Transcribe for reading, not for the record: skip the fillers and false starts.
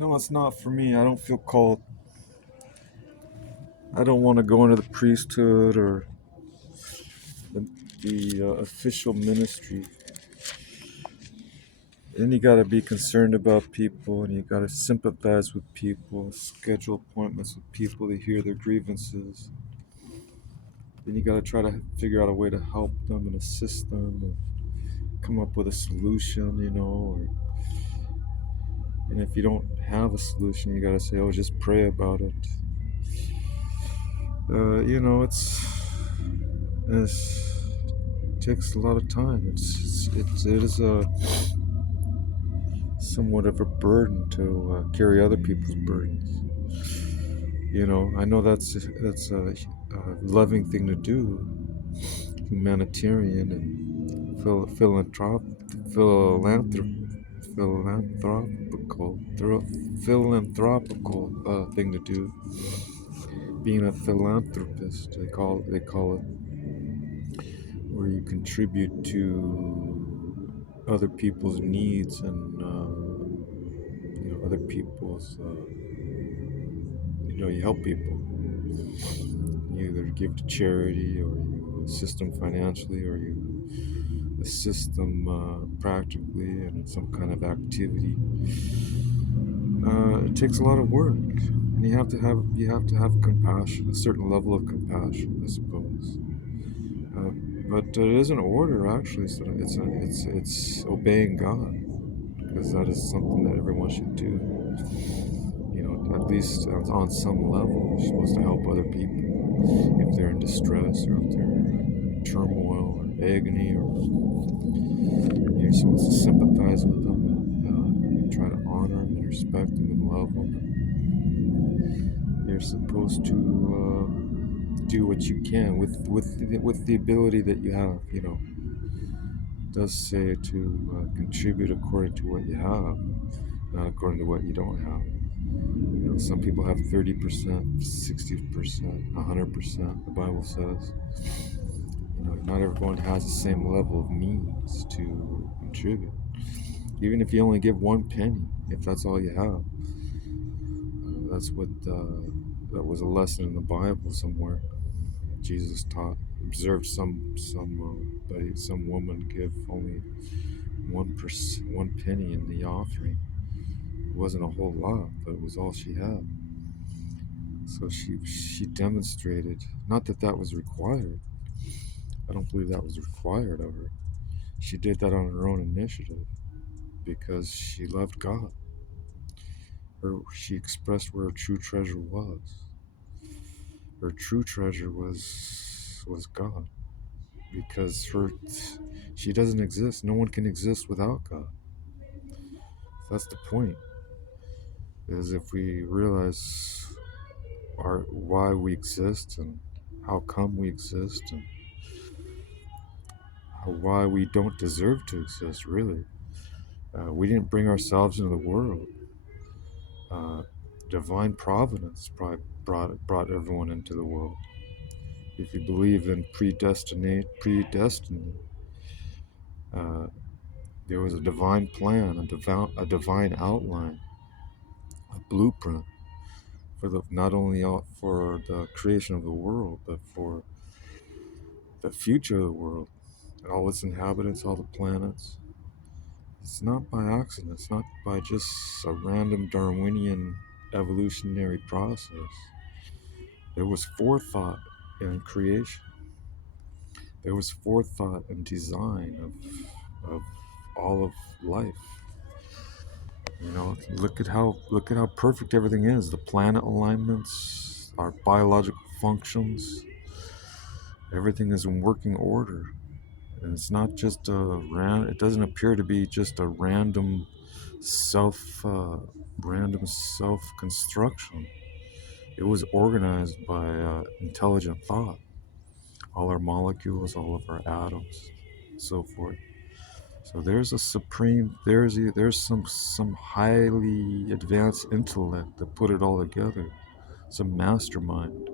No, it's not for me. I don't feel called. I don't want to go into the priesthood or the official ministry. Then you got to be concerned about people, and you got to sympathize with people, schedule appointments with people to hear their grievances. Then you got to try to figure out a way to help them and assist them and come up with a solution, and if you don't have a solution, you got to say, oh, just pray about it. It's takes a lot of time. It is a somewhat of a burden to carry other people's burdens. I know that's a loving thing to do, humanitarian and philanthropical, philanthropical thing to do. Being a philanthropist, they call it, where you contribute to other people's needs and other people's. You help people. You either give to charity, or you assist them financially, or you assist them practically in some kind of activity. It takes a lot of work, and you have to have compassion, a certain level of compassion, I suppose. But it is an order, actually. So it's obeying God, because that is something that everyone should do. At least on some level, you're supposed to help other people if they're in distress, or if they're in turmoil or agony, or you're supposed to sympathize with them and try to honor them and respect them and love them. You're supposed to do what you can with the ability that you have. It does say to contribute according to what you have, not according to what you don't have. Some people have 30%, 60%, 100%. The Bible says. Not everyone has the same level of means to contribute. Even if you only give 1 penny, if that's all you have, that was a lesson in the Bible somewhere. Jesus taught, observed some woman give only 1 penny in the offering. It wasn't a whole lot, but it was all she had. So she demonstrated, not that that was required. I don't believe that was required of her. She did that on her own initiative because she loved God. She expressed where her true treasure was. Her true treasure was God, because she doesn't exist. No one can exist without God. That's the point. Is if we realize why we exist and how come we exist and why we don't deserve to exist, really. We didn't bring ourselves into the world. Divine providence probably brought everyone into the world. If you believe in predestiny, uh, there was a divine plan, a divine outline, a blueprint for not only for the creation of the world, but for the future of the world, all its inhabitants, all the planets. It's not by accident. It's not by just a random Darwinian evolutionary process. There was forethought in creation. There was forethought and design of all of life. Look at how perfect everything is. The planet alignments, our biological functions, everything is in working order. And it's not just it doesn't appear to be just a self random self construction. It was organized by intelligent thought. All our molecules, all of our atoms, so forth. So there's some highly advanced intellect that put it all together. Some mastermind.